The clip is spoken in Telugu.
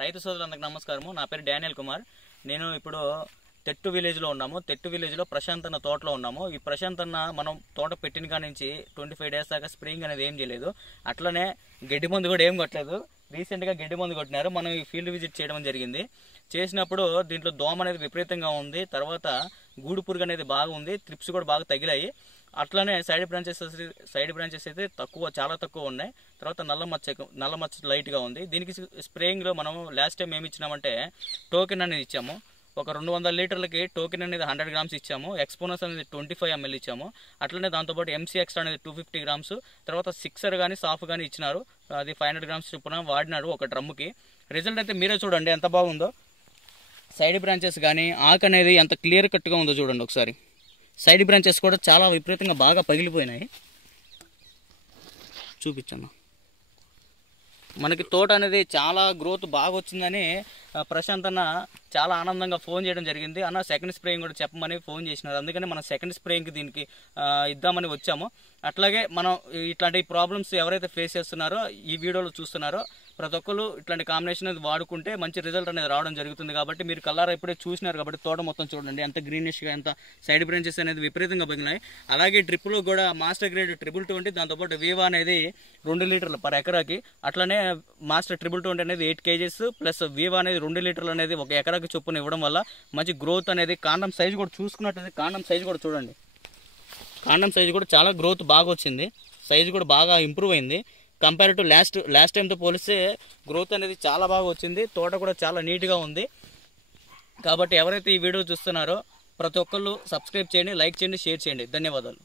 రైతు సోదరులందరికీ నమస్కారము. నా పేరు డానియల్ కుమార్. నేను ఇప్పుడు తెట్టు విలేజ్లో ఉన్నాము. తెట్టు విలేజ్లో ప్రశాంత్ అన్న తోటలో ఉన్నాము. ఈ ప్రశాంత్ అన్న మనం తోట పెట్టిన కాడి నుంచి 25 డేస్ దాకా స్ప్రేయింగ్ అనేది ఏం చేయలేదు. అట్లనే గడ్డి మందు కూడా ఏం కొట్టలేదు. రీసెంట్గా గడ్డి మందు కొట్టినారు. మనం ఈ ఫీల్డ్ విజిట్ చేయడం జరిగింది. చేసినప్పుడు దీంట్లో దోమ అనేది విపరీతంగా ఉంది. తర్వాత గూడు పురుగు అనేది బాగా ఉంది. త్రిప్స్ కూడా బాగా అట్లానే సైడ్ బ్రాంచెస్ అయితే చాలా తక్కువ ఉన్నాయి. తర్వాత నల్ల మచ్చ లైట్గా ఉంది. దీనికి స్ప్రేయింగ్లో మనం లాస్ట్ టైం ఏమి ఇచ్చినామంటే టోకెన్ అనేది ఇచ్చాము. ఒక 200 లీటర్లకి టోకెన్ అనేది 100 గ్రామ్స్ ఇచ్చాము. ఎక్స్పోనస్ అనేది 25 ml ఇచ్చాము. అట్లనే దాంతోపాటు ఎంసీ ఎక్స్ట్రా అనేది 250 గ్రామ్స్, తర్వాత సిక్సర్ కానీ సాఫ్ కానీ ఇచ్చినారు. అది 500 గ్రామ్స్ చొప్పున వాడినాడు ఒక డ్రమ్ముకి. రిజల్ట్ అయితే మీరే చూడండి ఎంత బాగుందో. సైడ్ బ్రాంచెస్ కానీ ఆకు అనేది ఎంత క్లియర్ కట్గా ఉందో చూడండి ఒకసారి. సైడ్ బ్రాంచెస్ కూడా చాలా విపరీతంగా బాగా పగిలిపోయినాయి. చూపించన్నా. మనకి తోట అనేది చాలా గ్రోత్ బాగా వచ్చిందని ప్రశాంత్ అన్న చాలా ఆనందంగా ఫోన్ చేయడం జరిగింది. అన్న సెకండ్ స్ప్రేయింగ్ కూడా చెప్పమని ఫోన్ చేసినారు. అందుకని మనం సెకండ్ స్ప్రేయింగ్కి దీనికి ఇద్దామని వచ్చాము. అట్లాగే మనం ఇట్లాంటి ప్రాబ్లమ్స్ ఎవరైతే ఫేస్ చేస్తున్నారో ఈ వీడియోలో చూస్తున్నారో ప్రతి ఒక్కరు ఇట్లాంటి కాంబినేషన్ అనేది వాడుకుంటే మంచి రిజల్ట్ అనేది రావడం జరుగుతుంది. కాబట్టి మీరు కల్లారా ఇప్పుడే చూసినారు కాబట్టి తోట మొత్తం చూడండి ఎంత గ్రీనిష్గా, ఎంత సైడ్ బ్రాంచెస్ అనేది విపరీతంగా పగిలినాయి. అలాగే డ్రిప్లో కూడా మాస్టర్ గ్రేడ్ 2020, దాంతోపాటు వీవా అనేది 2 లీటర్లు పర్ ఎకరాకి, అట్లనే మాస్టర్ 2020 అనేది 8 kgs ప్లస్ వీవా అనేది 2 లీటర్లు అనేది ఒక ఎకరాకి చొప్పున ఇవ్వడం వల్ల మంచి గ్రోత్ అనేది, కాండం సైజు కూడా చూసుకున్నట్లయితే కాండం సైజు కూడా చూడండి. కాండం సైజు కూడా చాలా గ్రోత్ బాగా వచ్చింది. సైజు కూడా బాగా ఇంప్రూవ్ అయింది. కంపేర్ టు లాస్ట్ టైంతో పోలిస్తే గ్రోత్ అనేది చాలా బాగా వచ్చింది. తోట కూడా చాలా నీట్గా ఉంది. కాబట్టి ఎవరైతే ఈ వీడియో చూస్తున్నారో ప్రతి ఒక్కళ్ళు సబ్స్క్రైబ్ చేయండి, లైక్ చేయండి, షేర్ చేయండి. ధన్యవాదాలు.